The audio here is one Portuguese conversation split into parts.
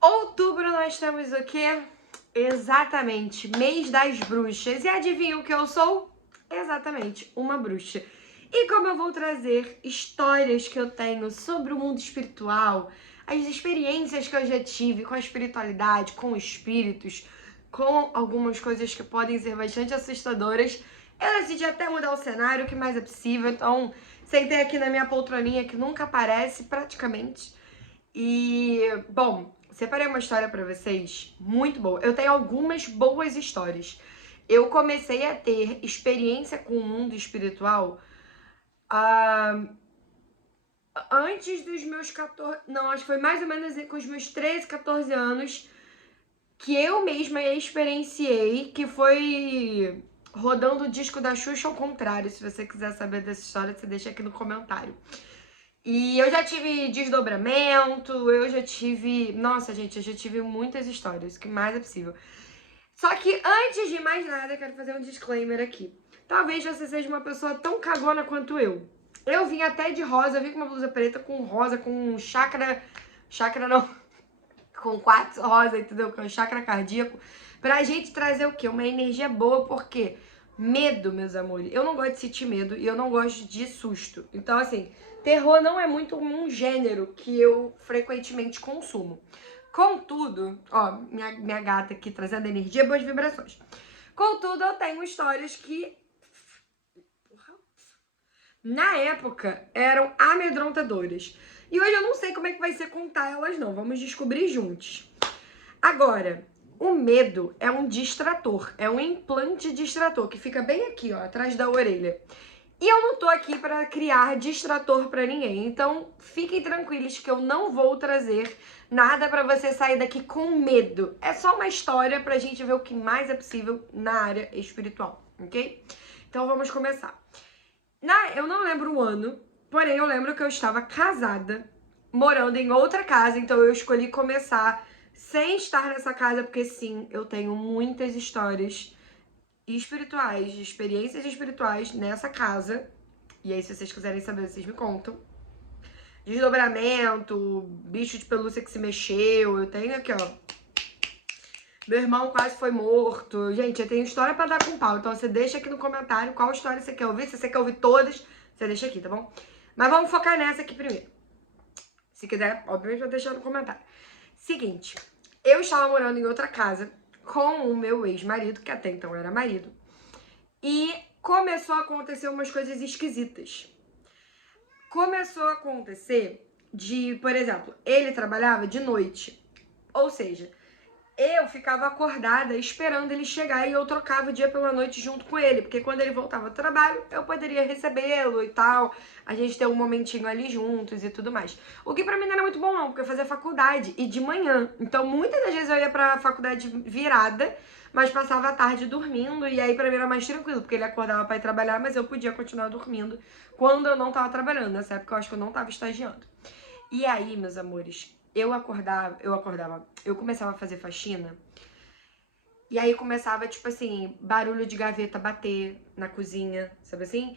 Outubro nós temos o quê? Exatamente, mês das bruxas. E adivinha o que eu sou? Exatamente, uma bruxa. E como eu vou trazer histórias que eu tenho sobre o mundo espiritual, as experiências que eu já tive com a espiritualidade, com espíritos, com algumas coisas que podem ser bastante assustadoras, eu decidi até mudar o cenário, o que mais é possível. Então, sentei aqui na minha poltroninha que nunca aparece praticamente. E, bom, separei uma história pra vocês muito boa. Eu tenho algumas boas histórias. Eu comecei a ter experiência com o mundo espiritual antes dos meus 14. Não, acho que foi mais ou menos com os meus 13, 14 anos que eu mesma experienciei, que foi rodando o disco da Xuxa ao contrário. Se você quiser saber dessa história, você deixa aqui no comentário. E eu já tive desdobramento, eu já tive... Nossa, gente, eu já tive muitas histórias, o que mais é possível. Só que antes de mais nada, eu quero fazer um disclaimer aqui. Talvez você seja uma pessoa tão cagona quanto eu. Eu vim até de rosa, eu vim com uma blusa preta, com rosa, com um chakra... Chakra não... Com quartzo rosa, entendeu? Com chakra cardíaco. Pra gente trazer o quê? Uma energia boa, porque... Medo, meus amores. Eu não gosto de sentir medo e eu não gosto de susto. Então, assim, terror não é muito um gênero que eu frequentemente consumo. Contudo, ó, minha gata aqui trazendo energia, boas vibrações. Contudo, eu tenho histórias que, na época, eram amedrontadoras. E hoje eu não sei como é que vai ser contar elas, não. Vamos descobrir juntos. Agora, o medo é um distrator, é um implante distrator que fica bem aqui, ó, atrás da orelha. E eu não tô aqui pra criar distrator pra ninguém, então fiquem tranquilos que eu não vou trazer nada pra você sair daqui com medo. É só uma história pra gente ver o que mais é possível na área espiritual, ok? Então vamos começar. Eu não lembro o ano, porém eu lembro que eu estava casada, morando em outra casa, então eu escolhi começar sem estar nessa casa, porque sim, eu tenho muitas histórias espirituais, de experiências espirituais nessa casa. E aí, se vocês quiserem saber, vocês me contam. Desdobramento, bicho de pelúcia que se mexeu. Eu tenho aqui, ó. Meu irmão quase foi morto. Gente, eu tenho história pra dar com pau. Então você deixa aqui no comentário qual história você quer ouvir. Se você quer ouvir todas, você deixa aqui, tá bom? Mas vamos focar nessa aqui primeiro. Se quiser, obviamente, vou deixar no comentário. Seguinte, eu estava morando em outra casa com o meu ex-marido, que até então era marido. E começou a acontecer umas coisas esquisitas. Começou a acontecer de, por exemplo, ele trabalhava de noite. Ou seja, eu ficava acordada esperando ele chegar e eu trocava o dia pela noite junto com ele. Porque quando ele voltava do trabalho, eu poderia recebê-lo e tal. A gente ter um momentinho ali juntos e tudo mais. O que pra mim não era muito bom não, porque eu fazia faculdade e de manhã. Então muitas das vezes eu ia pra faculdade virada, mas passava a tarde dormindo. E aí pra mim era mais tranquilo, porque ele acordava pra ir trabalhar, mas eu podia continuar dormindo quando eu não tava trabalhando. Nessa época eu acho que eu não tava estagiando. E aí, meus amores, eu começava a fazer faxina, e aí começava, tipo assim, barulho de gaveta bater na cozinha, sabe assim?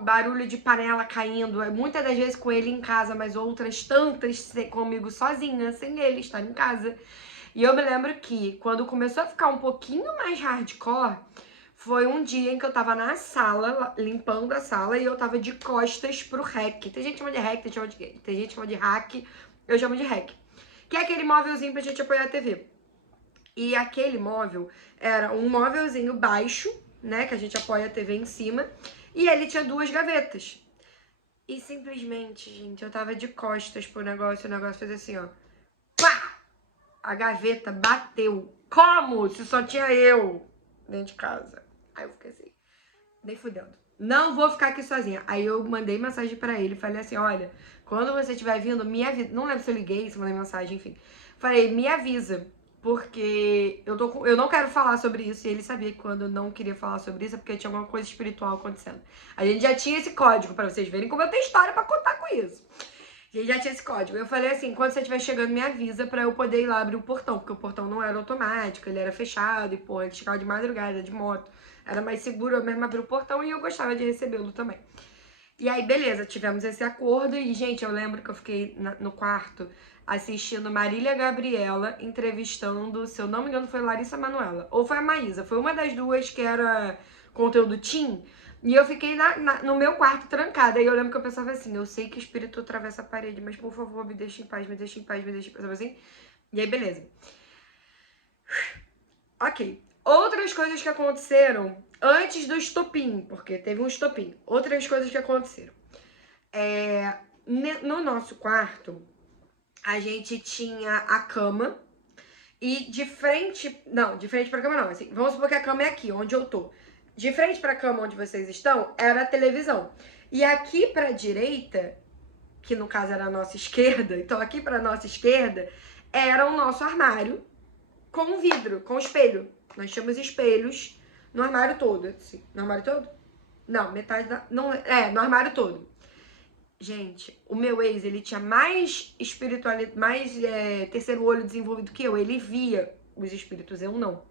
Barulho de panela caindo, muitas das vezes com ele em casa, mas outras tantas comigo sozinha, sem ele estar em casa. E eu me lembro que quando começou a ficar um pouquinho mais hardcore, foi um dia em que eu tava na sala, limpando a sala, e eu tava de costas pro REC. Tem gente que chama de REC, tem gente que chama de hack, eu chamo de REC. Que é aquele móvelzinho pra gente apoiar a TV. E aquele móvel era um móvelzinho baixo, né, que a gente apoia a TV em cima, e ele tinha duas gavetas. E simplesmente, gente, eu tava de costas pro negócio, o negócio fez assim, ó. Pá! A gaveta bateu. Como? Se só tinha eu dentro de casa. Aí eu fiquei assim, nem fudendo. Não vou ficar aqui sozinha. Aí eu mandei mensagem pra ele, falei assim, olha, quando você estiver vindo, me avisa. Não lembro se eu liguei, se eu mandei mensagem, enfim. Falei, me avisa, porque eu não quero falar sobre isso. E ele sabia que quando eu não queria falar sobre isso é porque tinha alguma coisa espiritual acontecendo. A gente já tinha esse código, pra vocês verem como eu tenho história pra contar com isso. A gente já tinha esse código. Eu falei assim, quando você estiver chegando, me avisa pra eu poder ir lá abrir o portão. Porque o portão não era automático, ele era fechado. E, pô, ele chegava de madrugada, de moto. Era mais seguro eu mesmo abrir o portão e eu gostava de recebê-lo também. E aí, beleza, tivemos esse acordo e, gente, eu lembro que eu fiquei no quarto assistindo Marília Gabriela entrevistando, se eu não me engano, foi Larissa Manoela, ou foi a Maísa, foi uma das duas que era conteúdo teen, e eu fiquei no meu quarto trancada, e eu lembro que eu pensava assim, eu sei que o espírito atravessa a parede, mas por favor, me deixa em paz, me deixa em paz, me deixa em paz, sabe assim? E aí, beleza. Ok. Outras coisas que aconteceram antes do estopim, porque teve um estopim. Outras coisas que aconteceram. No nosso quarto, a gente tinha a cama e de frente... Não, de frente pra cama não. Assim, vamos supor que a cama é aqui, onde eu tô. De frente pra cama onde vocês estão, era a televisão. E aqui pra direita, que no caso era a nossa esquerda, então aqui pra nossa esquerda, era o nosso armário com vidro, com espelho. Nós tínhamos espelhos no armário todo. Assim. No armário todo? Não, metade da... Não, no armário todo. Gente, o meu ex, ele tinha mais espiritualidade, mais terceiro olho desenvolvido que eu. Ele via os espíritos, eu não.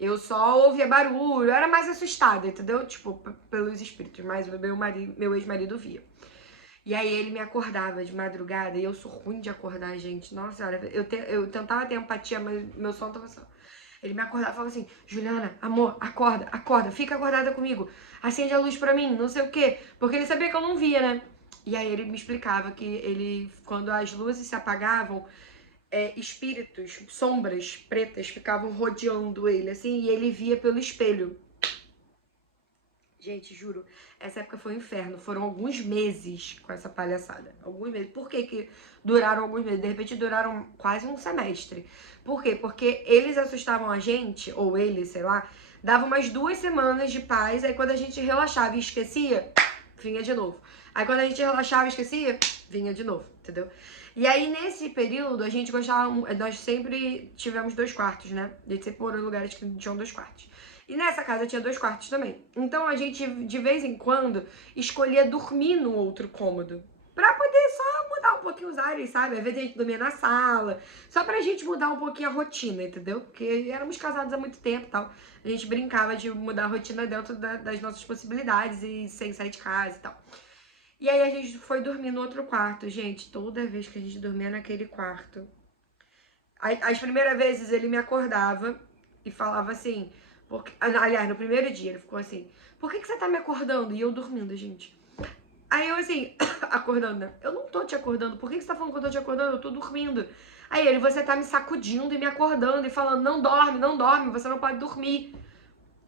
Eu só ouvia barulho, eu era mais assustada, entendeu? Tipo, pelos espíritos, mas o meu ex-marido via. E aí ele me acordava de madrugada, e eu sou ruim de acordar, gente. Nossa senhora, eu tentava ter empatia, mas meu som tava só. Ele me acordava e falava assim, Juliana, amor, acorda, acorda, fica acordada comigo. Acende a luz pra mim, não sei o quê. Porque ele sabia que eu não via, né? E aí ele me explicava que ele, quando as luzes se apagavam, espíritos, sombras pretas ficavam rodeando ele, assim, e ele via pelo espelho. Gente, juro, essa época foi um inferno. Foram alguns meses com essa palhaçada. Alguns meses. Por que que duraram alguns meses? De repente duraram quase um semestre. Por quê? Porque eles assustavam a gente, ou ele, sei lá, dava umas 2 semanas de paz, aí quando a gente relaxava e esquecia, vinha de novo. Aí quando a gente relaxava e esquecia, vinha de novo, entendeu? E aí, nesse período, a gente gostava... Nós sempre tivemos 2 quartos, né? A gente sempre morou em lugares que tinham 2 quartos. E nessa casa tinha 2 quartos também. Então a gente, de vez em quando, escolhia dormir no outro cômodo. Pra poder só mudar um pouquinho os ares, sabe? Às vezes a gente dormia na sala. Só pra gente mudar um pouquinho a rotina, entendeu? Porque éramos casados há muito tempo e tal. A gente brincava de mudar a rotina dentro das nossas possibilidades e sem sair de casa e tal. E aí a gente foi dormir no outro quarto. Gente, toda vez que a gente dormia naquele quarto... As primeiras vezes ele me acordava e falava assim... Porque, aliás, no primeiro dia ele ficou assim, por que você tá me acordando? E eu dormindo, gente. Aí eu assim, acordando, né? Eu não tô te acordando, por que você tá falando que eu tô te acordando? Eu tô dormindo. Aí ele, você tá me sacudindo e me acordando e falando, não dorme, você não pode dormir.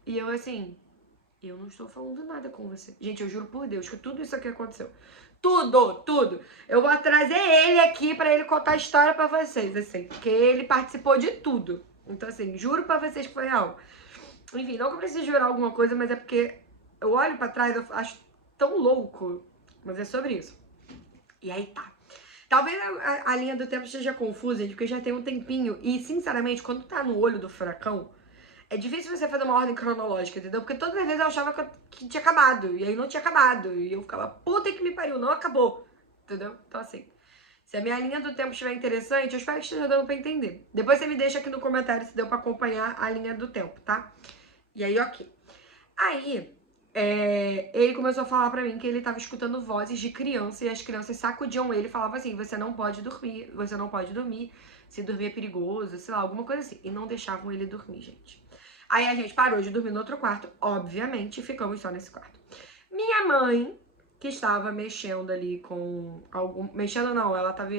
E eu assim, eu não estou falando nada com você. Gente, eu juro por Deus que tudo isso aqui aconteceu. Tudo. Eu vou trazer ele aqui pra ele contar a história pra vocês, assim, porque ele participou de tudo. Então assim, juro pra vocês que foi real. Enfim, não que eu precise jurar alguma coisa, mas é porque eu olho pra trás e eu acho tão louco. Mas é sobre isso. E aí tá. Talvez a linha do tempo esteja confusa, gente, porque já tem um tempinho. E, sinceramente, quando tá no olho do furacão, é difícil você fazer uma ordem cronológica, entendeu? Porque todas as vezes eu achava que tinha acabado. E aí não tinha acabado. E eu ficava, puta que me pariu, não acabou. Entendeu? Então, assim, se a minha linha do tempo estiver interessante, eu espero que esteja dando pra entender. Depois você me deixa aqui no comentário se deu pra acompanhar a linha do tempo, tá? E aí, ok. Aí, ele começou a falar pra mim que ele tava escutando vozes de criança e as crianças sacudiam ele e falavam assim, você não pode dormir, se dormir é perigoso, sei lá, alguma coisa assim. E não deixavam ele dormir, gente. Aí a gente parou de dormir no outro quarto, obviamente, ficamos só nesse quarto. Minha mãe, que estava mexendo ali com algum... Mexendo não, ela tava...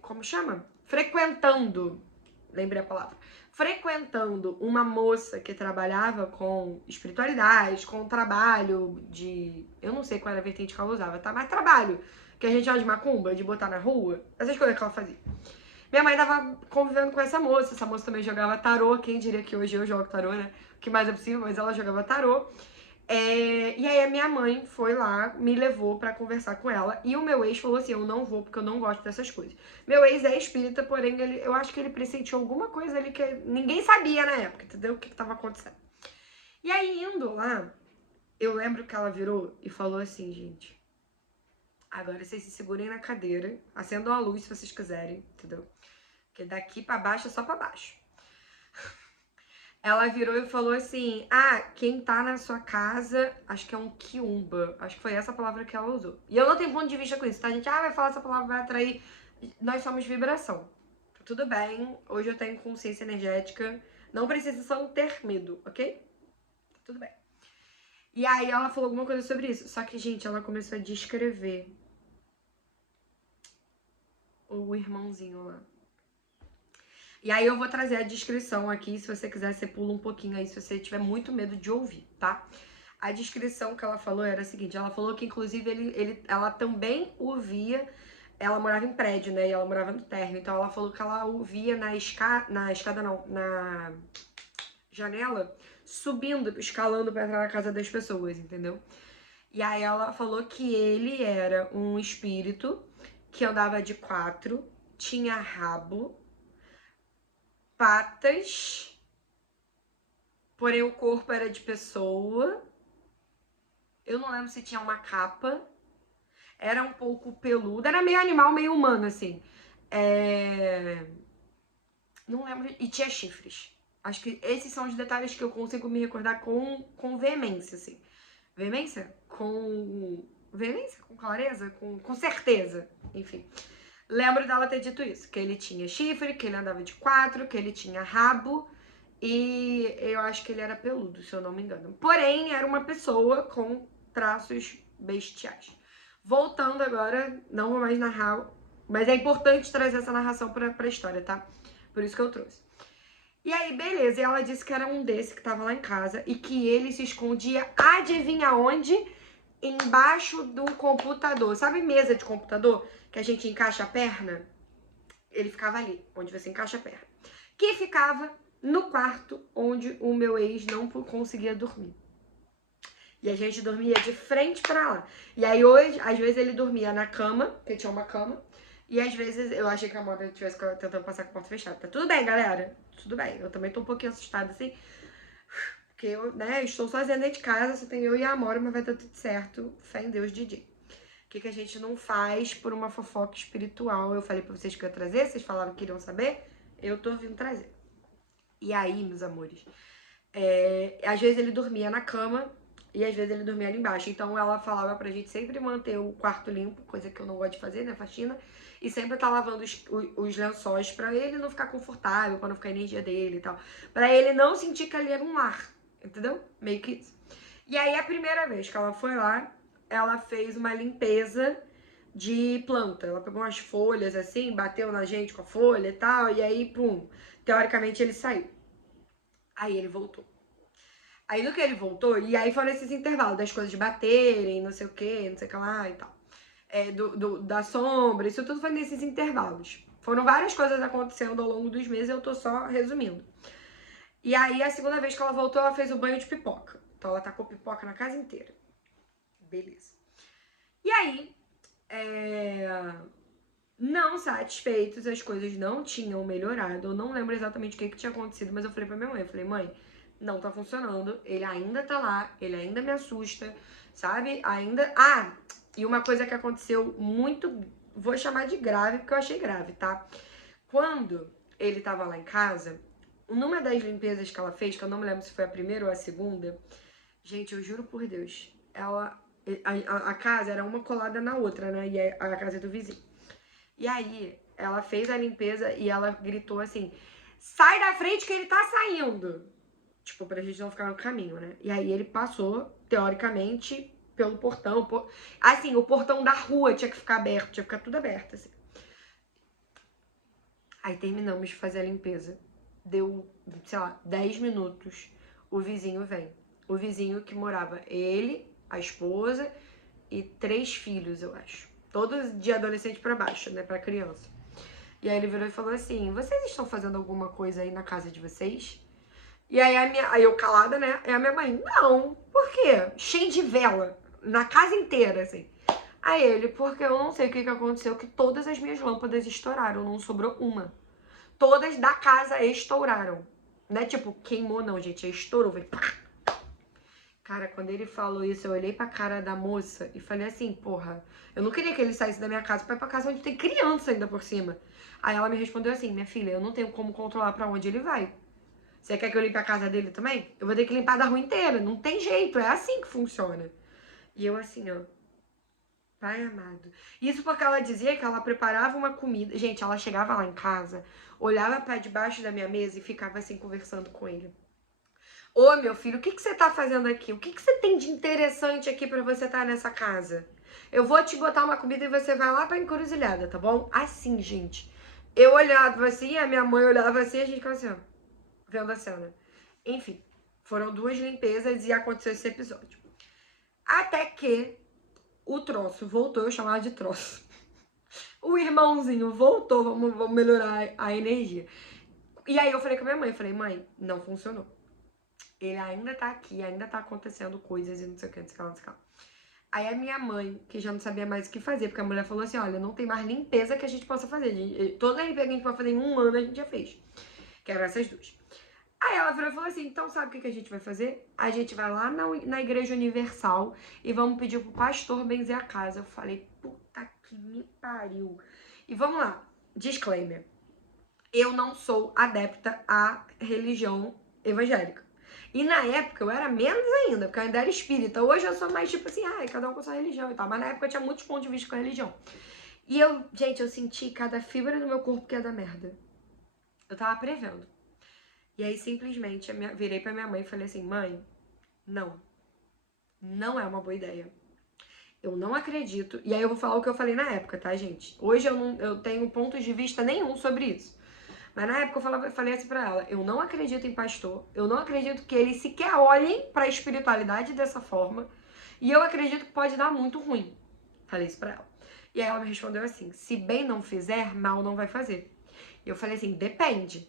como chama? Frequentando, lembrei a palavra, frequentando uma moça que trabalhava com espiritualidade, com trabalho de... Eu não sei qual era a vertente que ela usava, tá? Mas trabalho, que a gente chama de macumba, de botar na rua, essas coisas que ela fazia. Minha mãe tava convivendo com essa moça também jogava tarô, quem diria que hoje eu jogo tarô, né? O que mais é possível, mas ela jogava tarô. E aí a minha mãe foi lá, me levou pra conversar com ela. E o meu ex falou assim, eu não vou porque eu não gosto dessas coisas. Meu ex é espírita, porém eu acho que ele pressentiu alguma coisa ali que ninguém sabia na época, entendeu? O que tava acontecendo. E aí indo lá, eu lembro que ela virou e falou assim, gente, agora vocês se segurem na cadeira, acendam a luz se vocês quiserem, entendeu? Porque daqui pra baixo é só pra baixo. Ela virou e falou assim: ah, quem tá na sua casa, acho que é um quiumba. Acho que foi essa palavra que ela usou. E eu não tenho ponto de vista com isso, tá, gente? Ah, vai falar essa palavra, vai atrair. Nós somos vibração. Tudo bem, hoje eu tenho consciência energética. Não precisam ter medo, ok? Tudo bem. E aí ela falou alguma coisa sobre isso. Só que, gente, ela começou a descrever o irmãozinho lá. E aí eu vou trazer a descrição aqui, se você quiser, você pula um pouquinho aí, se você tiver muito medo de ouvir, tá? A descrição que ela falou era a seguinte, ela falou que inclusive ela também ouvia, ela morava em prédio, né, e ela morava no térreo, então ela falou que ela ouvia na escada não, na janela, subindo, escalando pra entrar na casa das pessoas, entendeu? E aí ela falou que ele era um espírito que andava de 4, tinha rabo, patas, porém o corpo era de pessoa. Eu não lembro se tinha uma capa. Era um pouco peludo. Era meio animal, meio humano, assim. Não lembro. E tinha chifres. Acho que esses são os detalhes que eu consigo me recordar com veemência, assim. Veemência? Com veemência? Com clareza? Com certeza. Enfim. Lembro dela ter dito isso. Que ele tinha chifre, que ele andava de 4, que ele tinha rabo. E eu acho que ele era peludo, se eu não me engano. Porém, era uma pessoa com traços bestiais. Voltando agora, não vou mais narrar, mas é importante trazer essa narração pra história, tá? Por isso que eu trouxe. E aí, beleza, e ela disse que era um desse que tava lá em casa e que ele se escondia, adivinha onde? Embaixo do computador. Sabe mesa de computador que a gente encaixa a perna? Ele ficava ali, onde você encaixa a perna. Que ficava no quarto onde o meu ex não conseguia dormir. E a gente dormia de frente pra lá. E aí hoje, às vezes ele dormia na cama, porque tinha uma cama. E às vezes eu achei que a moda estivesse tentando passar com a porta fechada. Tá tudo bem, galera. Tudo bem. Eu também tô um pouquinho assustada assim. Porque eu, né, estou sozinha dentro de casa, só tem eu e a Amora, mas vai dar tudo certo. Fé em Deus, Didi. O que a gente não faz por uma fofoca espiritual? Eu falei pra vocês que eu ia trazer, vocês falaram que iriam saber. Eu tô vindo trazer. E aí, meus amores, às vezes ele dormia na cama e às vezes ele dormia ali embaixo. Então ela falava pra gente sempre manter o quarto limpo, coisa que eu não gosto de fazer, né, faxina. E sempre tá lavando os lençóis pra ele não ficar confortável, pra não ficar a energia dele e tal. Pra ele não sentir que ali era um lar, entendeu? Meio que isso. E aí a primeira vez que ela foi lá, ela fez uma limpeza de planta. Ela pegou umas folhas assim, bateu na gente com a folha e tal, e aí, pum, teoricamente ele saiu. Aí ele voltou. Aí no que ele voltou, e aí foram esses intervalos das coisas baterem, não sei o que lá e tal. Da sombra, isso tudo foi nesses intervalos. Foram várias coisas acontecendo ao longo dos meses, eu tô só resumindo. E aí a segunda vez que ela voltou, ela fez o banho de pipoca. Então ela tacou pipoca na casa inteira. Beleza. E aí, não satisfeitos, as coisas não tinham melhorado. Eu não lembro exatamente o que tinha acontecido, mas eu falei pra minha mãe, eu falei, mãe, não tá funcionando, ele ainda tá lá, ele ainda me assusta, sabe? Ainda... Ah, e uma coisa que aconteceu muito, vou chamar de grave, porque eu achei grave, tá? Quando ele tava lá em casa, numa das limpezas que ela fez, que eu não me lembro se foi a primeira ou a segunda, gente, eu juro por Deus, a casa era uma colada na outra, né? E a casa do vizinho. E aí, ela fez a limpeza e ela gritou assim, sai da frente que ele tá saindo. Tipo, pra gente não ficar no caminho, né? E aí ele passou, teoricamente, pelo portão. Assim, o portão da rua tinha que ficar aberto, tinha que ficar tudo aberto, assim. Aí terminamos de fazer a limpeza. Deu, sei lá, 10 minutos. O vizinho vem. O vizinho que morava ele, a esposa e 3 filhos, eu acho. Todos de adolescente pra baixo, né? Pra criança. E aí ele virou e falou assim, vocês estão fazendo alguma coisa aí na casa de vocês? E aí, aí eu calada, né? E a minha mãe, não. Por quê? Cheio de vela. Na casa inteira, assim. Aí ele, porque eu não sei o que aconteceu, que todas as minhas lâmpadas estouraram, não sobrou uma. Todas da casa estouraram. Não é tipo, queimou não, gente, estourou, velho. Cara, quando ele falou isso, eu olhei pra cara da moça e falei assim, porra, eu não queria que ele saísse da minha casa pra ir pra casa onde tem criança ainda por cima. Aí ela me respondeu assim, minha filha, eu não tenho como controlar pra onde ele vai. Você quer que eu limpe a casa dele também? Eu vou ter que limpar da rua inteira. Não tem jeito, é assim que funciona. E eu assim, ó. Pai amado. Isso porque ela dizia que ela preparava uma comida. Gente, ela chegava lá em casa, olhava pra debaixo da minha mesa e ficava assim conversando com ele. Ô, meu filho, o que você tá fazendo aqui? O que você tem de interessante aqui pra você estar nessa casa? Eu vou te botar uma comida e você vai lá pra encruzilhada, tá bom? Assim, gente. Eu olhava assim, a minha mãe olhava assim e a gente ficava assim, ó, vendo a cena. Enfim, foram 2 limpezas e aconteceu esse episódio. Até que o troço voltou, eu chamava de troço. O irmãozinho voltou, vamos melhorar a energia. E aí eu falei com a minha mãe, falei, mãe, não funcionou. Ele ainda tá aqui, ainda tá acontecendo coisas e não sei o que, não sei o que, não sei o que. Aí a minha mãe, que já não sabia mais o que fazer, porque a mulher falou assim, olha, não tem mais limpeza que a gente possa fazer. Toda a limpeza que a gente pode fazer em 1 ano, a gente já fez. Que eram essas 2. Aí ela virou e falou assim, então sabe o que a gente vai fazer? A gente vai lá na Igreja Universal e vamos pedir pro pastor benzer a casa. Eu falei, puta que me pariu. E vamos lá, disclaimer. Eu não sou adepta à religião evangélica. E na época eu era menos ainda, porque eu ainda era espírita. Hoje eu sou mais tipo assim, ai, cada um com sua religião e tal. Mas na época eu tinha muitos pontos de vista com a religião. E eu, gente, eu senti cada fibra do meu corpo que ia dar merda. Eu tava prevendo. E aí, simplesmente, eu virei pra minha mãe e falei assim, mãe, não. Não é uma boa ideia. Eu não acredito. E aí eu vou falar o que eu falei na época, tá, gente? Hoje eu tenho pontos de vista nenhum sobre isso. Mas na época eu falei assim pra ela, eu não acredito em pastor, eu não acredito que eles sequer olhem pra espiritualidade dessa forma, e eu acredito que pode dar muito ruim. Falei isso pra ela. E aí ela me respondeu assim, se bem não fizer, mal não vai fazer. E eu falei assim, depende.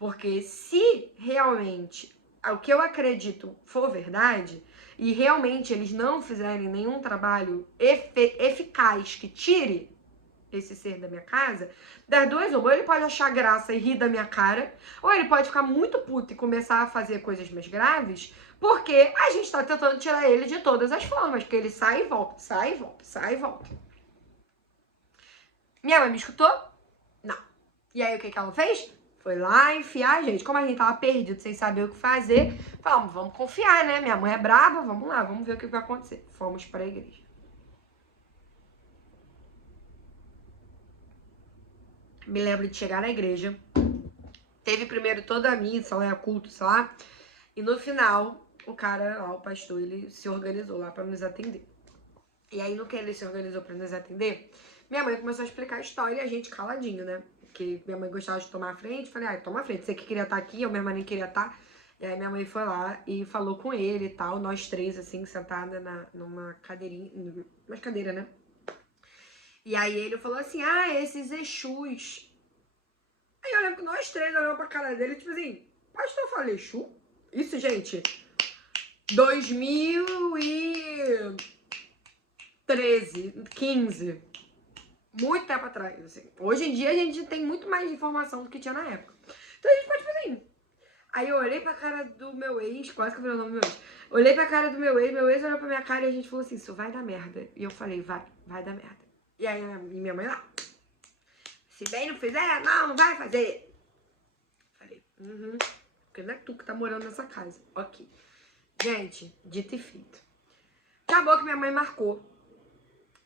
Porque se realmente o que eu acredito for verdade, e realmente eles não fizerem nenhum trabalho eficaz que tire esse ser da minha casa, das duas, ou ele pode achar graça e rir da minha cara, ou ele pode ficar muito puto e começar a fazer coisas mais graves, porque a gente tá tentando tirar ele de todas as formas, porque ele sai e volta, sai e volta, sai e volta. Minha mãe me escutou? Não. E aí o que ela fez? Foi lá enfiar a gente. Como a gente tava perdido, sem saber o que fazer, falamos, vamos confiar, né? Minha mãe é braba, vamos lá, vamos ver o que vai acontecer. Fomos para a igreja. Me lembro de chegar na igreja. Teve primeiro toda a missa, lá, culto, sei lá. E no final, o cara lá, o pastor, ele se organizou lá para nos atender. E aí, no que ele se organizou para nos atender, minha mãe começou a explicar a história e a gente caladinho, né? Porque minha mãe gostava de tomar a frente. Falei, ai, toma a frente. Você que queria estar aqui, eu minha mãe nem queria estar. E aí minha mãe foi lá e falou com ele e tal. Nós 3, assim, sentada numa cadeirinha, numa cadeira, né? E aí ele falou assim, ah, esses Exus. Aí eu lembro que nós 3 olhamos pra cara dele, tipo assim, pastor fala Exu? Isso, gente, 2013, 15. Muito tempo atrás, assim. Hoje em dia a gente tem muito mais informação do que tinha na época. Então a gente pode fazer assim. Aí eu olhei pra cara do meu ex, quase que eu falei o nome do meu ex. Olhei pra cara do meu ex olhou pra minha cara e a gente falou assim, isso vai dar merda. E eu falei, vai dar merda. E aí minha mãe lá, se bem não fizer, não vai fazer. Falei, porque não é tu que tá morando nessa casa. Ok. Gente, dito e feito. Acabou que minha mãe marcou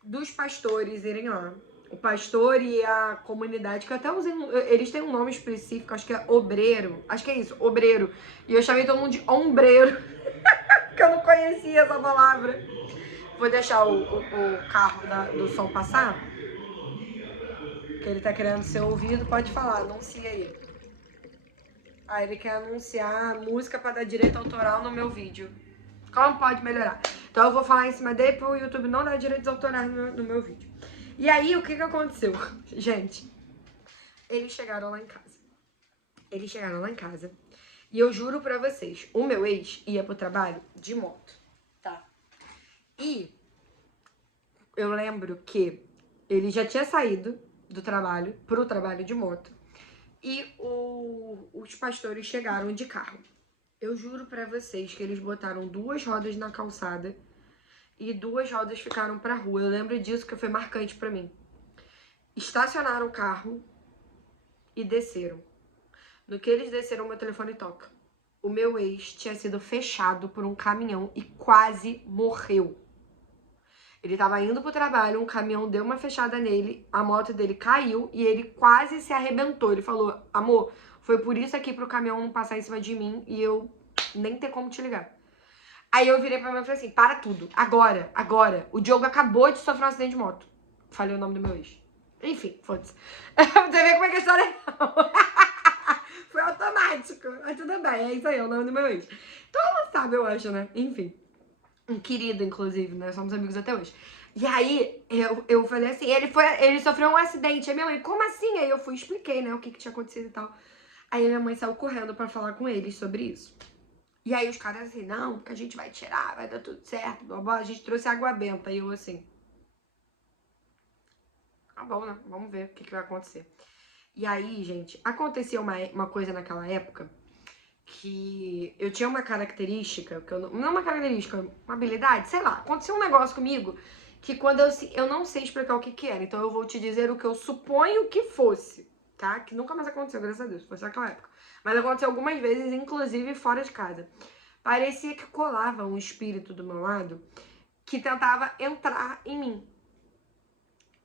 dos pastores irem lá. O pastor e a comunidade, que até usei, eles têm um nome específico, acho que é obreiro. Acho que é isso, obreiro. E eu chamei todo mundo de ombreiro, porque eu não conhecia essa palavra. Vou deixar o carro do som passar, que ele tá querendo ser ouvido, pode falar, anuncia aí. Ah, ele quer anunciar música pra dar direito autoral no meu vídeo. Como pode melhorar? Então eu vou falar em cima dele pro YouTube não dar direitos autorais no meu vídeo. E aí, o que aconteceu? Gente, eles chegaram lá em casa. E eu juro pra vocês, o meu ex ia pro trabalho de moto, tá? E eu lembro que ele já tinha saído do trabalho pro trabalho de moto. E os pastores chegaram de carro. Eu juro pra vocês que eles botaram 2 rodas na calçada e 2 rodas ficaram pra rua. Eu lembro disso, que foi marcante pra mim. Estacionaram o carro e desceram. No que eles desceram, meu telefone toca. o meu ex tinha sido fechado por um caminhão e quase morreu. Ele tava indo pro trabalho, um caminhão deu uma fechada nele, a moto dele caiu e ele quase se arrebentou. Ele falou, amor, foi por isso aqui pro caminhão não passar em cima de mim e eu nem ter como te ligar. Aí eu virei pra mim e falei assim, para tudo, agora, agora. O Diogo acabou de sofrer um acidente de moto. Falei o nome do meu ex. Enfim, foda-se. Você vê como é que a história é. Foi automático, mas tudo bem, é isso aí, é o nome do meu ex. Todo mundo sabe, eu acho, né? Enfim. Um querido, inclusive, né? Somos amigos até hoje. E aí, eu falei assim, ele sofreu um acidente. Aí minha mãe, como assim? Aí eu fui e expliquei, né, o que tinha acontecido e tal. Aí minha mãe saiu correndo pra falar com eles sobre isso. E aí os caras assim, não, porque a gente vai tirar, vai dar tudo certo, blá, blá. A gente trouxe água benta. E eu assim, tá bom, né? Vamos ver o que vai acontecer. E aí, gente, aconteceu uma coisa naquela época que eu tinha uma característica, que não uma característica, uma habilidade, sei lá, aconteceu um negócio comigo que quando eu não sei explicar o que era, então eu vou te dizer o que eu suponho que fosse, tá? Que nunca mais aconteceu, graças a Deus, foi só naquela época. Mas aconteceu algumas vezes, inclusive fora de casa. Parecia que colava um espírito do meu lado que tentava entrar em mim.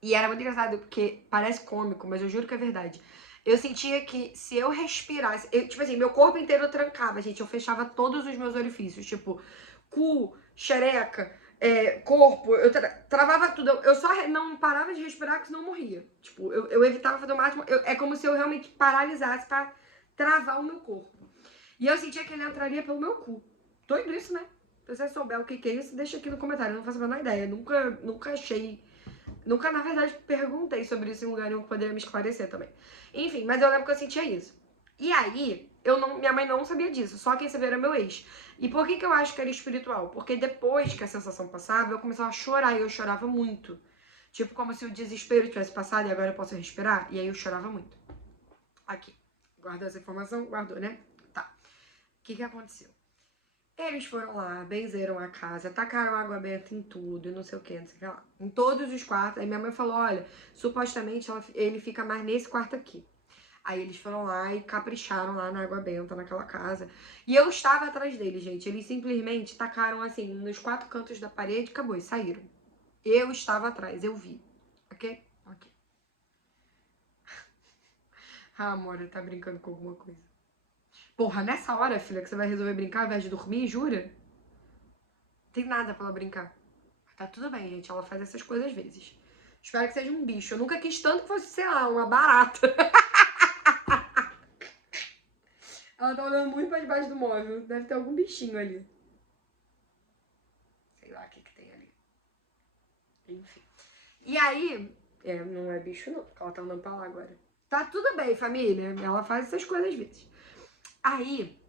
E era muito engraçado, porque parece cômico, mas eu juro que é verdade. Eu sentia que se eu respirasse, tipo assim, meu corpo inteiro trancava, gente. Eu fechava todos os meus orifícios, tipo, cu, xereca, corpo, eu travava tudo. Eu só não parava de respirar, porque senão eu morria. Tipo, eu evitava fazer o máximo. É como se eu realmente paralisasse pra travar o meu corpo. E eu sentia que ele entraria pelo meu cu. Doido isso, né? Se você souber o que é isso, deixa aqui no comentário. Eu não faço a menor ideia. Nunca achei. Nunca, na verdade, perguntei sobre isso em lugar nenhum que poderia me esclarecer também. Enfim, mas eu lembro que eu sentia isso. E aí, minha mãe não sabia disso, só quem sabia era meu ex. E por que eu acho que era espiritual? Porque depois que a sensação passava, eu começava a chorar e eu chorava muito. Tipo, como se o desespero tivesse passado e agora eu posso respirar. E aí eu chorava muito. Aqui. Guardou essa informação? Guardou, né? Tá. O que aconteceu? Eles foram lá, benzeram a casa, tacaram água benta em tudo, não sei o que, não sei o que lá. Em todos os quartos. Aí minha mãe falou, olha, supostamente ele fica mais nesse quarto aqui. Aí eles foram lá e capricharam lá na água benta, naquela casa. E eu estava atrás deles, gente. Eles simplesmente tacaram assim, nos 4 cantos da parede, acabou, e saíram. Eu estava atrás, eu vi. Ok? Ok. Ah, amor, tá brincando com alguma coisa. Porra, nessa hora, filha, que você vai resolver brincar ao invés de dormir, jura? Tem nada pra ela brincar. Tá tudo bem, gente. Ela faz essas coisas às vezes. Espero que seja um bicho. Eu nunca quis tanto que fosse, sei lá, uma barata. Ela tá olhando muito pra debaixo do móvel. Deve ter algum bichinho ali. Sei lá o que tem ali. Enfim. E aí... não é bicho não, porque ela tá andando pra lá agora. Tá tudo bem, família. Ela faz essas coisas às vezes. Aí...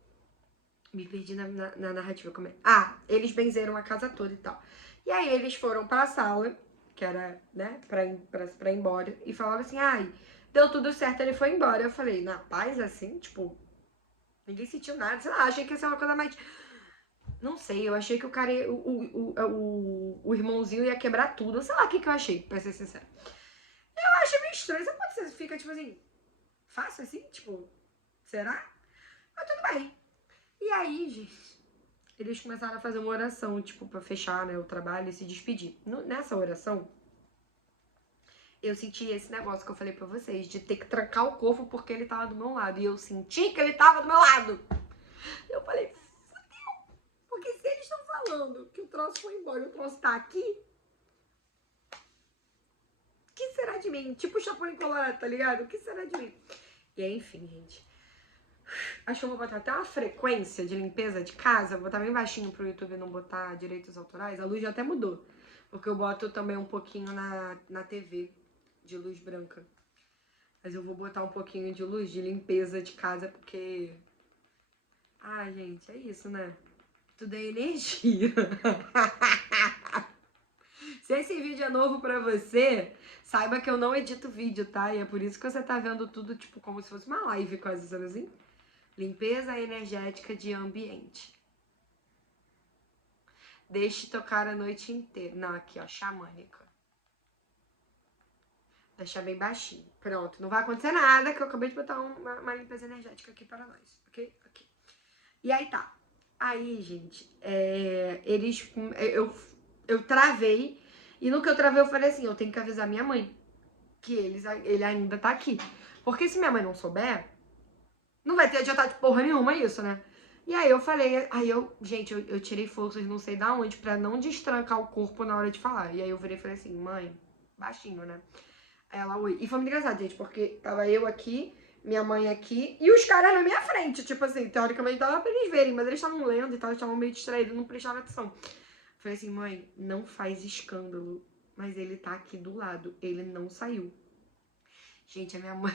Me perdi na narrativa. Como é? Ah, eles benzeram a casa toda e tal. E aí eles foram pra sala, que era, né, pra ir embora. E falaram assim, ai, deu tudo certo, ele foi embora. Eu falei, na paz, assim, tipo, ninguém sentiu nada. Sei lá, achei que ia ser uma coisa mais... Não sei, eu achei que o cara, o irmãozinho ia quebrar tudo. Sei lá o que eu achei, pra ser sincero. Eu achei meio estranho. Sabe quando você fica, tipo assim, fácil assim? Tipo, será? Mas tudo bem. E aí, gente, eles começaram a fazer uma oração, tipo, pra fechar, né, o trabalho e se despedir. Nessa oração, eu senti esse negócio que eu falei pra vocês, de ter que trancar o corpo porque ele tava do meu lado. E eu senti que ele tava do meu lado. Eu falei, fudeu. Porque se eles estão falando que o troço foi embora e o troço tá aqui, o que será de mim? Tipo o Chapolin Colorado, tá ligado? O que será de mim? E aí, enfim, gente. Acho que eu vou botar até uma frequência de limpeza de casa. Vou botar bem baixinho pro YouTube não botar direitos autorais. A luz já até mudou. Porque eu boto também um pouquinho na TV de luz branca. Mas eu vou botar um pouquinho de luz de limpeza de casa porque... Ah, gente, é isso, né? Tudo é energia. Se esse vídeo é novo pra você, saiba que eu não edito vídeo, tá? E é por isso que você tá vendo tudo, tipo, como se fosse uma live quase, sabe assim? Limpeza energética de ambiente. Deixe tocar a noite inteira. Não, aqui, ó, xamânica. Deixar bem baixinho. Pronto, não vai acontecer nada, que eu acabei de botar uma limpeza energética aqui para nós, ok? Ok. E aí tá. Aí, gente, eu travei. E no que eu travei, eu falei assim, eu tenho que avisar minha mãe que ele ainda tá aqui. Porque se minha mãe não souber, não vai ter adiantado de porra nenhuma isso, né? E aí eu falei, gente, eu tirei forças não sei da onde pra não destrancar o corpo na hora de falar. E aí eu virei e falei assim, mãe, baixinho, né? Aí ela, oi. E foi muito engraçado, gente, porque tava eu aqui, minha mãe aqui e os caras na minha frente. Tipo assim, teoricamente dava pra eles verem, mas eles estavam lendo e tal, eles estavam meio distraídos, não prestavam atenção. Falei assim, mãe, não faz escândalo, mas ele tá aqui do lado, ele não saiu. Gente, a minha mãe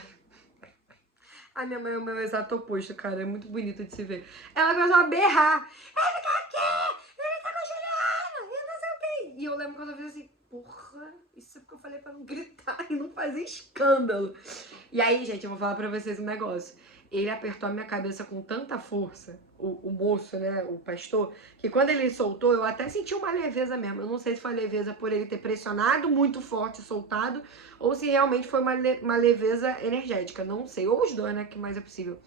é o meu exato oposto, cara, é muito bonito de se ver. Ela começou a berrar, ele tá aqui, ele tá com a Juliana, e não sei o quê. E eu lembro quando eu fiz assim, porra, isso é porque eu falei pra não gritar e não fazer escândalo. E aí, gente, eu vou falar pra vocês um negócio. Ele apertou a minha cabeça com tanta força, o moço, né, o pastor, que quando ele soltou, eu até senti uma leveza mesmo. Eu não sei se foi leveza por ele ter pressionado muito forte e soltado, ou se realmente foi uma leveza energética. Não sei, ou os dois, né, que mais é possível.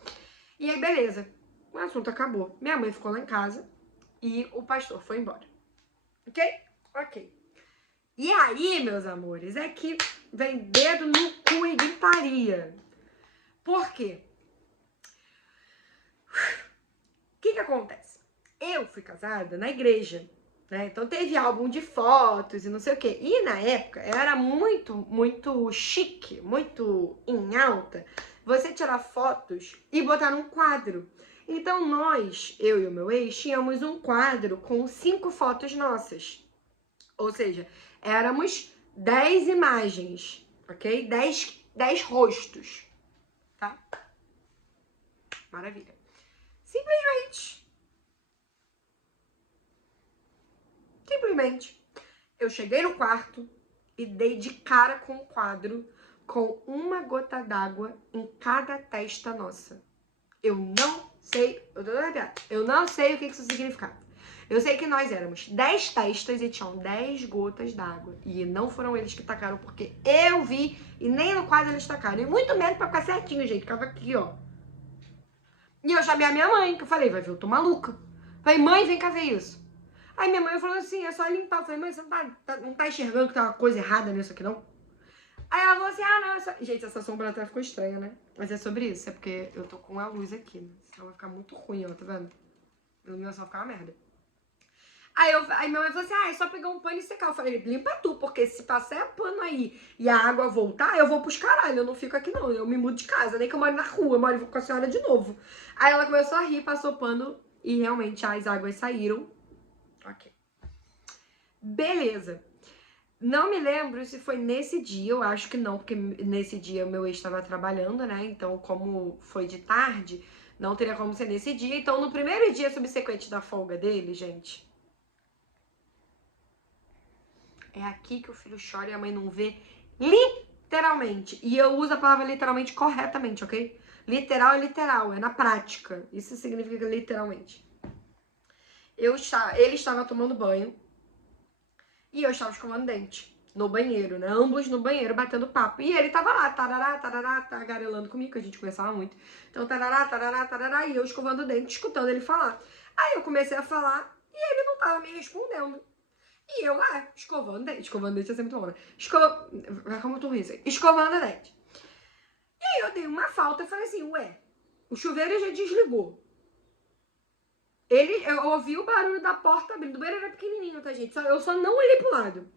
E aí, beleza. O assunto acabou. Minha mãe ficou lá em casa e o pastor foi embora. Ok? Ok. E aí, meus amores, é que vem dedo no cu e gritaria. Por quê? O que acontece? Eu fui casada na igreja, né? Então teve álbum de fotos e não sei o quê. E na época era muito chique, muito em alta, você tirar fotos e botar num quadro. Então nós, eu e o meu ex, tínhamos um quadro com 5 fotos nossas. Ou seja, éramos 10 imagens, ok? 10 rostos, tá? Maravilha. Simplesmente, eu cheguei no quarto e dei de cara com o quadro com uma gota d'água em cada testa nossa. Eu não sei o que isso significava. Eu sei que nós éramos 10 testas e tinham 10 gotas d'água. E não foram eles que tacaram, porque eu vi e nem no quadro eles tacaram. E muito menos pra ficar certinho, gente. Ficava aqui, ó. E eu chamei a minha mãe, que eu falei, vai ver, eu tô maluca. Falei, mãe, vem cá ver isso. Aí minha mãe falou assim, é só limpar. Eu falei, mãe, você não tá enxergando que tem uma coisa errada nisso aqui, não? Aí ela falou assim, não, gente, essa sombra até ficou estranha, né? Mas é sobre isso, é porque eu tô com a luz aqui, né? Senão vai ficar muito ruim, ó, tá vendo? A iluminação vai ficar uma merda. Aí minha mãe falou assim, é só pegar um pano e secar. Eu falei, limpa tu, porque se passar pano aí e a água voltar, eu vou pros caralho, eu não fico aqui não, eu me mudo de casa, nem que eu moro na rua, eu moro com a senhora de novo. Aí ela começou a rir, passou pano e realmente as águas saíram. Ok. Beleza. Não me lembro se foi nesse dia, eu acho que não, porque nesse dia o meu ex estava trabalhando, né? Então, como foi de tarde, não teria como ser nesse dia. Então, no primeiro dia subsequente da folga dele, gente, é aqui que o filho chora e a mãe não vê, literalmente. E eu uso a palavra literalmente corretamente, ok? Literal é literal, é na prática. Isso significa literalmente. Ele estava tomando banho e eu estava escovando dente. No banheiro, né? Ambos no banheiro, batendo papo. E ele tava lá, tarará, tarará, tagarelando comigo, que a gente conversava muito. Então, tarará, tarará, tarará, e eu escovando o dente, escutando ele falar. Aí eu comecei a falar e ele não tava me respondendo. E eu lá, escovando dente. Escovando dente é sempre muito bom, né? Como eu tô rindo? Escovando dente. E aí eu dei uma falta e falei assim, ué, o chuveiro já desligou. Eu ouvi o barulho da porta abrindo. O banheiro era pequenininho, tá, gente? Eu só não olhei pro lado.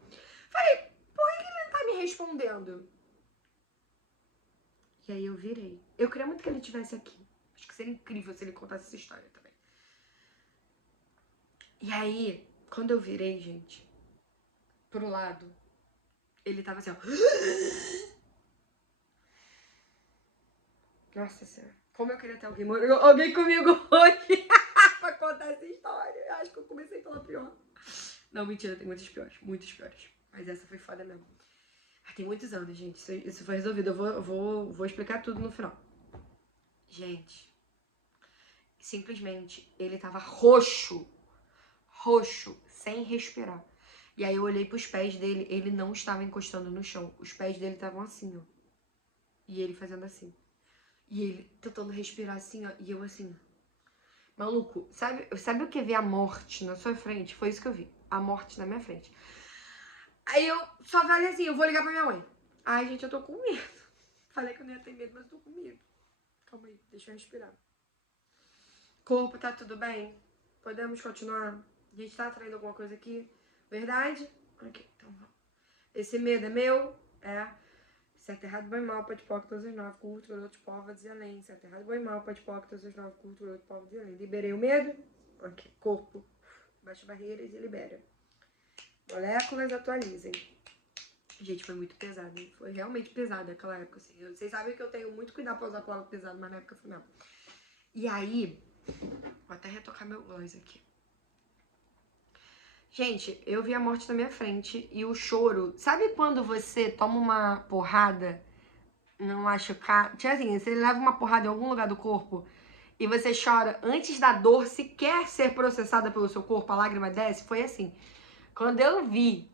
Falei, por que ele não tá me respondendo? E aí eu virei. Eu queria muito que ele estivesse aqui. Acho que seria incrível se ele contasse essa história também. E aí, quando eu virei, gente, pro lado, ele tava assim, ó. Nossa senhora. Como eu queria ter alguém comigo hoje pra contar essa história. Eu acho que eu comecei pela pior. Não, mentira, tem muitas piores. Muitas piores. Mas essa foi foda mesmo. Tem muitos anos, gente. Isso foi resolvido. Eu vou explicar tudo no final. Gente, simplesmente, ele tava roxo, sem respirar. E aí eu olhei pros pés dele, ele não estava encostando no chão. Os pés dele estavam assim, ó. E ele fazendo assim. E ele tentando respirar assim, ó. E eu assim. Maluco, sabe o que ver a morte na sua frente? Foi isso que eu vi. A morte na minha frente. Aí eu só falei assim, eu vou ligar pra minha mãe. Ai, gente, eu tô com medo. Falei que eu não ia ter medo, mas eu tô com medo. Calma aí, deixa eu respirar. Corpo, tá tudo bem? Podemos continuar? A gente tá atraindo alguma coisa aqui? Verdade? Ok, então vamos. Esse medo é meu? É. Se aterrado bem mal, pode pôr todos os 9, curto, outros povos e além. Se aterrado bem mal, pode pôr todos os 9, curto, outros povos e além. Liberei o medo? Ok, corpo. Baixa barreiras e libera. Moléculas atualizem. Gente, foi muito pesado, hein? Foi realmente pesado naquela época, assim. Vocês sabem que eu tenho muito cuidado pra usar a palavra pesado, mas na época foi mesmo. E aí, vou até retocar meu gloss aqui. Gente, eu vi a morte na minha frente e o choro. Sabe quando você toma uma porrada, não machucar? Tipo assim, você leva uma porrada em algum lugar do corpo e você chora antes da dor sequer ser processada pelo seu corpo, a lágrima desce? Foi assim. Quando eu vi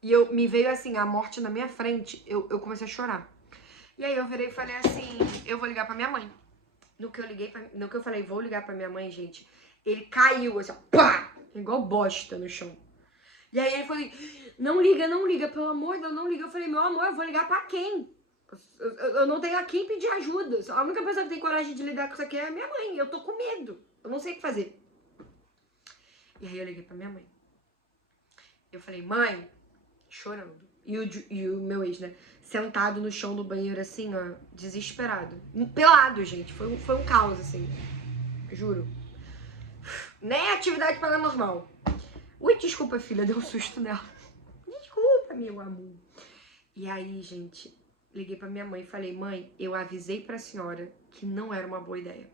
e me veio assim, a morte na minha frente, eu comecei a chorar. E aí eu virei e falei assim, eu vou ligar pra minha mãe. No que eu falei, vou ligar pra minha mãe, gente, ele caiu, assim, pá! Igual bosta no chão. E aí ele falou, não liga, pelo amor de Deus, não liga. Eu falei, meu amor, eu vou ligar pra quem? Eu não tenho a quem pedir ajuda. A única pessoa que tem coragem de lidar com isso aqui é a minha mãe. Eu tô com medo. Eu não sei o que fazer. E aí eu liguei pra minha mãe. Eu falei, mãe, chorando. E o meu ex, né? Sentado no chão do banheiro, assim, ó, desesperado. Pelado, gente. Foi um caos, assim. Juro. Nem atividade paranormal. Ui, desculpa, filha, deu um susto nela. Desculpa, meu amor. E aí, gente, liguei pra minha mãe e falei, mãe, eu avisei pra senhora que não era uma boa ideia.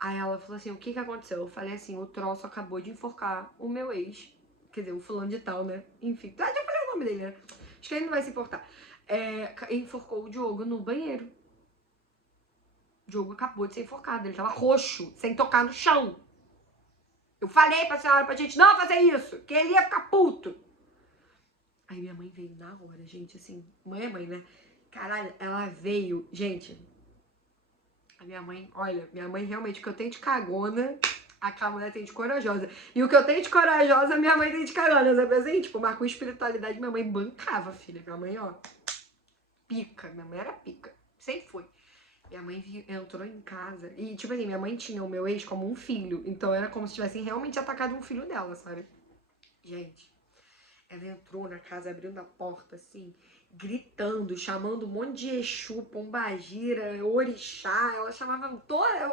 Aí ela falou assim, o que aconteceu? Eu falei assim, o troço acabou de enforcar o meu ex. Quer dizer, o fulano de tal, né? Enfim, já falei o nome dele, né? Acho que ele não vai se importar. Enforcou o Diogo no banheiro. O Diogo acabou de ser enforcado, ele tava roxo, sem tocar no chão. Eu falei pra senhora, pra gente não fazer isso, que ele ia ficar puto. Aí minha mãe veio na hora, gente, assim, mãe é mãe, né? Caralho, ela veio, gente, a minha mãe, olha, minha mãe realmente, o que eu tenho de cagona, a mulher tem de corajosa. E o que eu tenho de corajosa, minha mãe tem de cagona, sabe assim? Tipo, marcou espiritualidade, minha mãe bancava, filha. Minha mãe, ó, pica, minha mãe era pica, sempre foi. Minha mãe entrou em casa e, tipo assim, minha mãe tinha o meu ex como um filho, então era como se tivessem realmente atacado um filho dela, sabe? Gente, ela entrou na casa, abrindo a porta, assim, gritando, chamando um monte de Exu, Pombagira, Orixá. Ela chamava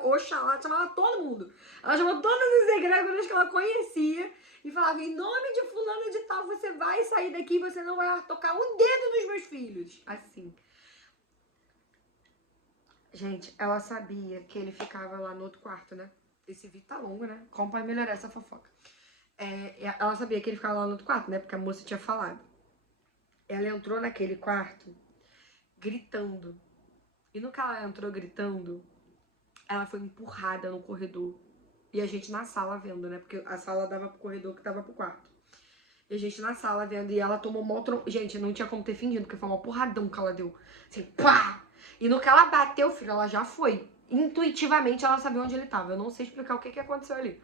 Oxalá, chamava todo mundo. Ela chamou todas as egrégoras que ela conhecia e falava, em nome de fulano de tal, você vai sair daqui, você não vai tocar um dedo nos meus filhos. Assim. Gente, ela sabia que ele ficava lá no outro quarto, né? Esse vídeo tá longo, né? Como pra melhorar essa fofoca. Ela sabia que ele ficava lá no outro quarto, né? Porque a moça tinha falado. Ela entrou naquele quarto gritando. E no que ela entrou gritando, ela foi empurrada no corredor. E a gente na sala vendo, né? Porque a sala dava pro corredor que dava pro quarto. E a gente na sala vendo. E ela tomou uma outra... Gente, não tinha como ter fingido, porque foi uma porradão que ela deu. Assim, pá! E no que ela bateu, filho, ela já foi. Intuitivamente ela sabia onde ele tava. Eu não sei explicar o que aconteceu ali.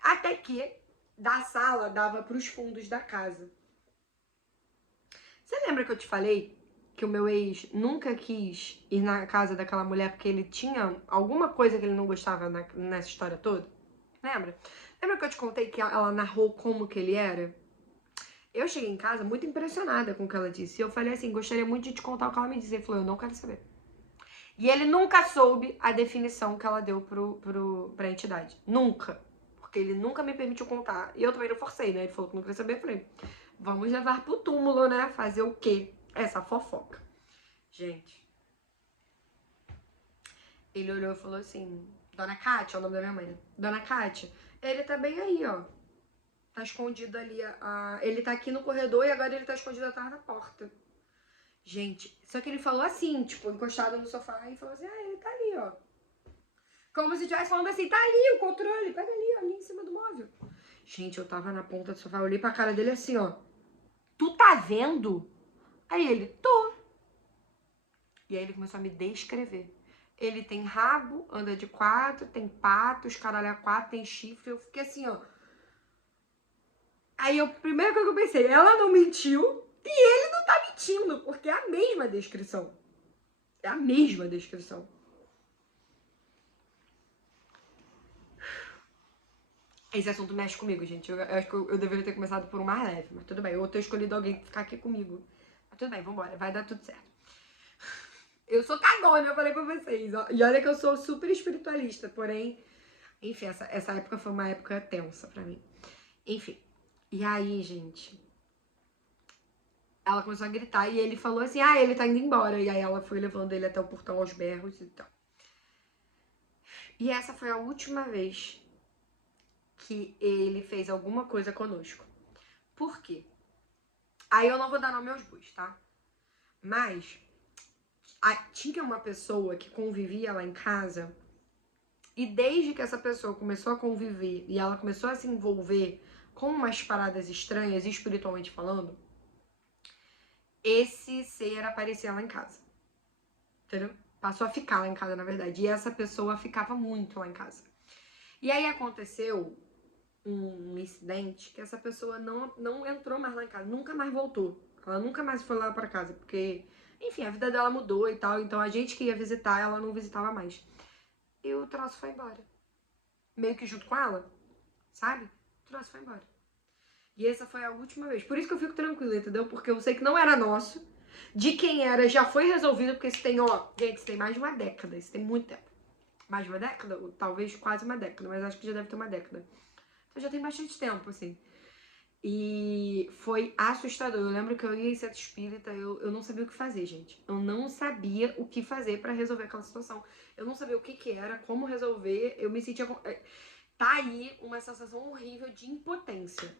Até que da sala dava pros fundos da casa. Você lembra que eu te falei que o meu ex nunca quis ir na casa daquela mulher porque ele tinha alguma coisa que ele não gostava nessa história toda? Lembra? Lembra que eu te contei que ela narrou como que ele era? Eu cheguei em casa muito impressionada com o que ela disse. E eu falei assim, gostaria muito de te contar o que ela me disse. Ele falou, eu não quero saber. E ele nunca soube a definição que ela deu pra entidade. Nunca. Porque ele nunca me permitiu contar. E eu também não forcei, né? Ele falou que não queria saber. Eu falei, vamos levar pro túmulo, né? Fazer o quê? Essa fofoca. Gente. Ele olhou e falou assim, Dona Kátia, é o nome da minha mãe, né? Dona Kátia, ele tá bem aí, ó. Tá escondido ali. Ele tá aqui no corredor e agora ele tá escondido atrás da porta. Gente, só que ele falou assim, tipo, encostado no sofá e falou assim, ele tá ali, ó. Como se estivesse falando assim, tá ali o controle, pega ali, ó, ali em cima do móvel. Gente, eu tava na ponta do sofá, eu olhei pra cara dele assim, ó. Tu tá vendo? Aí ele, tô. E aí ele começou a me descrever. Ele tem rabo, anda de 4, tem patos, caralho a 4, tem chifre. Eu fiquei assim, ó. Aí, a primeira coisa que eu pensei, ela não mentiu e ele não tá mentindo, porque é a mesma descrição. É a mesma descrição. Esse assunto mexe comigo, gente. Eu acho que eu deveria ter começado por um mais leve, mas tudo bem. Ou ter escolhido alguém pra ficar aqui comigo. Mas tudo bem, vambora. Vai dar tudo certo. Eu sou cagona, eu falei pra vocês. Ó. E olha que eu sou super espiritualista, porém... Enfim, essa época foi uma época tensa pra mim. Enfim. E aí, gente... Ela começou a gritar e ele falou assim, ah, ele tá indo embora. E aí ela foi levando ele até o portão aos berros e tal. E essa foi a última vez que ele fez alguma coisa conosco. Por quê? Aí eu não vou dar nome aos bois, tá? Mas tinha uma pessoa que convivia lá em casa e desde que essa pessoa começou a conviver e ela começou a se envolver com umas paradas estranhas, espiritualmente falando, esse ser aparecia lá em casa. Entendeu? Passou a ficar lá em casa, na verdade. E essa pessoa ficava muito lá em casa. E aí aconteceu um incidente que essa pessoa não entrou mais lá em casa, nunca mais voltou. Ela nunca mais foi lá pra casa, porque, enfim, a vida dela mudou e tal. Então a gente que ia visitar, ela não visitava mais. E o troço foi embora. Meio que junto com ela, sabe? O troço foi embora. E essa foi a última vez. Por isso que eu fico tranquila, entendeu? Porque eu sei que não era nosso. De quem era, já foi resolvido, porque isso tem, ó... Gente, isso tem mais de uma década. Isso tem muito tempo. Mais de uma década? Ou talvez quase uma década. Mas acho que já deve ter uma década. Então já tem bastante tempo, assim. E foi assustador. Eu lembro que eu ia em centro espírita, eu não sabia o que fazer, gente. Eu não sabia o que fazer pra resolver aquela situação. Eu não sabia o que era, como resolver. Eu me sentia... Tá aí uma sensação horrível de impotência.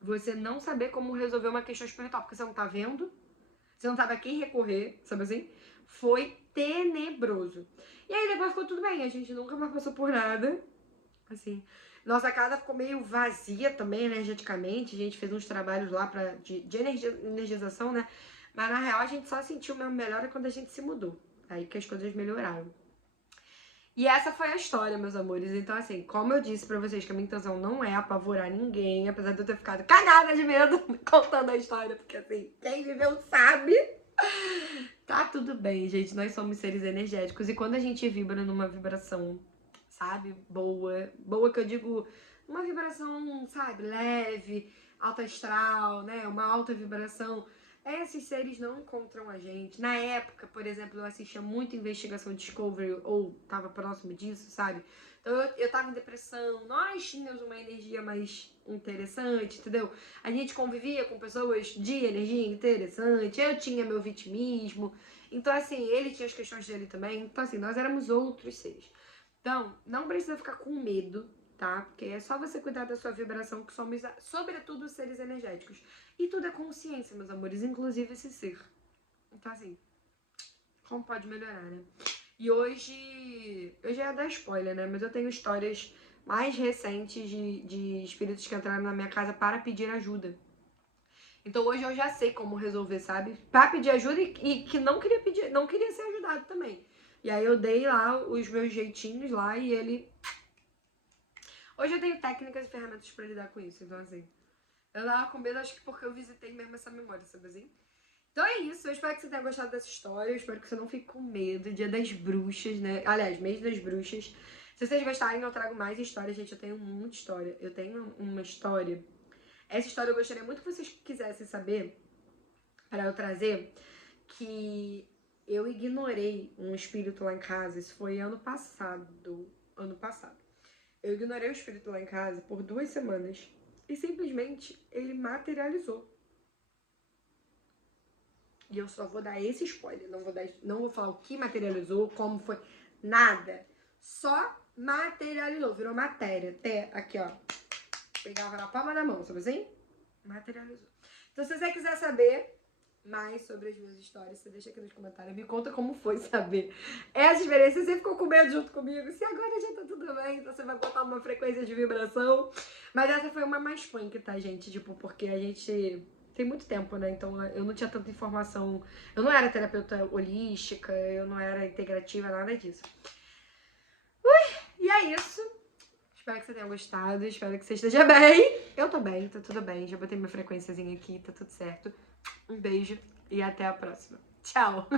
Você não saber como resolver uma questão espiritual, porque você não tá vendo, você não sabe a quem recorrer, sabe assim? Foi tenebroso. E aí depois ficou tudo bem, a gente nunca mais passou por nada, assim. Nossa casa ficou meio vazia também, energeticamente, a gente fez uns trabalhos lá de energização, né? Mas na real a gente só sentiu mesmo melhora quando a gente se mudou, aí que as coisas melhoraram. E essa foi a história, meus amores. Então, assim, como eu disse pra vocês que a minha intenção não é apavorar ninguém, apesar de eu ter ficado cagada de medo contando a história, porque, assim, quem viveu sabe. Tá tudo bem, gente. Nós somos seres energéticos. E quando a gente vibra numa vibração, sabe, boa, boa que eu digo, uma vibração, sabe, leve, alta astral, né, uma alta vibração, esses seres não encontram a gente. Na época, por exemplo, eu assistia muito Investigação Discovery, ou tava próximo disso, sabe? Então eu tava em depressão, nós tínhamos uma energia mais interessante, entendeu? A gente convivia com pessoas de energia interessante, eu tinha meu vitimismo, então assim, ele tinha as questões dele também, então assim, nós éramos outros seres. Então, não precisa ficar com medo, tá? Porque é só você cuidar da sua vibração, que somos, sobretudo, seres energéticos. E tudo é consciência, meus amores, inclusive esse ser. Então, assim, como pode melhorar, né? E hoje, eu já ia dar spoiler, né? Mas eu tenho histórias mais recentes de espíritos que entraram na minha casa para pedir ajuda. Então hoje eu já sei como resolver, sabe? Pra pedir ajuda e que não queria pedir, não queria ser ajudado também. E aí eu dei lá os meus jeitinhos lá e ele... Hoje eu tenho técnicas e ferramentas pra lidar com isso, então assim... Eu tava com medo, acho que porque eu visitei mesmo essa memória, sabe assim? Então é isso, eu espero que você tenha gostado dessa história, eu espero que você não fique com medo. Dia das Bruxas, né? Aliás, mês das Bruxas. Se vocês gostarem, eu trago mais histórias, gente, eu tenho muita história. Eu tenho uma história... Essa história eu gostaria muito que vocês quisessem saber, para eu trazer, que eu ignorei um espírito lá em casa, isso foi ano passado. Eu ignorei o espírito lá em casa por 2 semanas e simplesmente ele materializou. E eu só vou dar esse spoiler, não vou falar o que materializou, como foi, nada. Só materializou, virou matéria. Até aqui, ó, pegava na palma da mão, sabe assim? Materializou. Então, se você quiser saber mais sobre as minhas histórias, você deixa aqui nos comentários. Me conta como foi saber essa experiência. Você ficou com medo junto comigo? Se agora já tá tudo bem, então você vai botar uma frequência de vibração. Mas essa foi uma mais punk, tá, gente? Tipo, porque a gente tem muito tempo, né? Então eu não tinha tanta informação. Eu não era terapeuta holística, eu não era integrativa, nada disso. E é isso. Espero que você tenha gostado, espero que você esteja bem. Eu tô bem, tá tudo bem. Já botei minha frequênciazinha aqui, tá tudo certo. Um beijo e até a próxima. Tchau!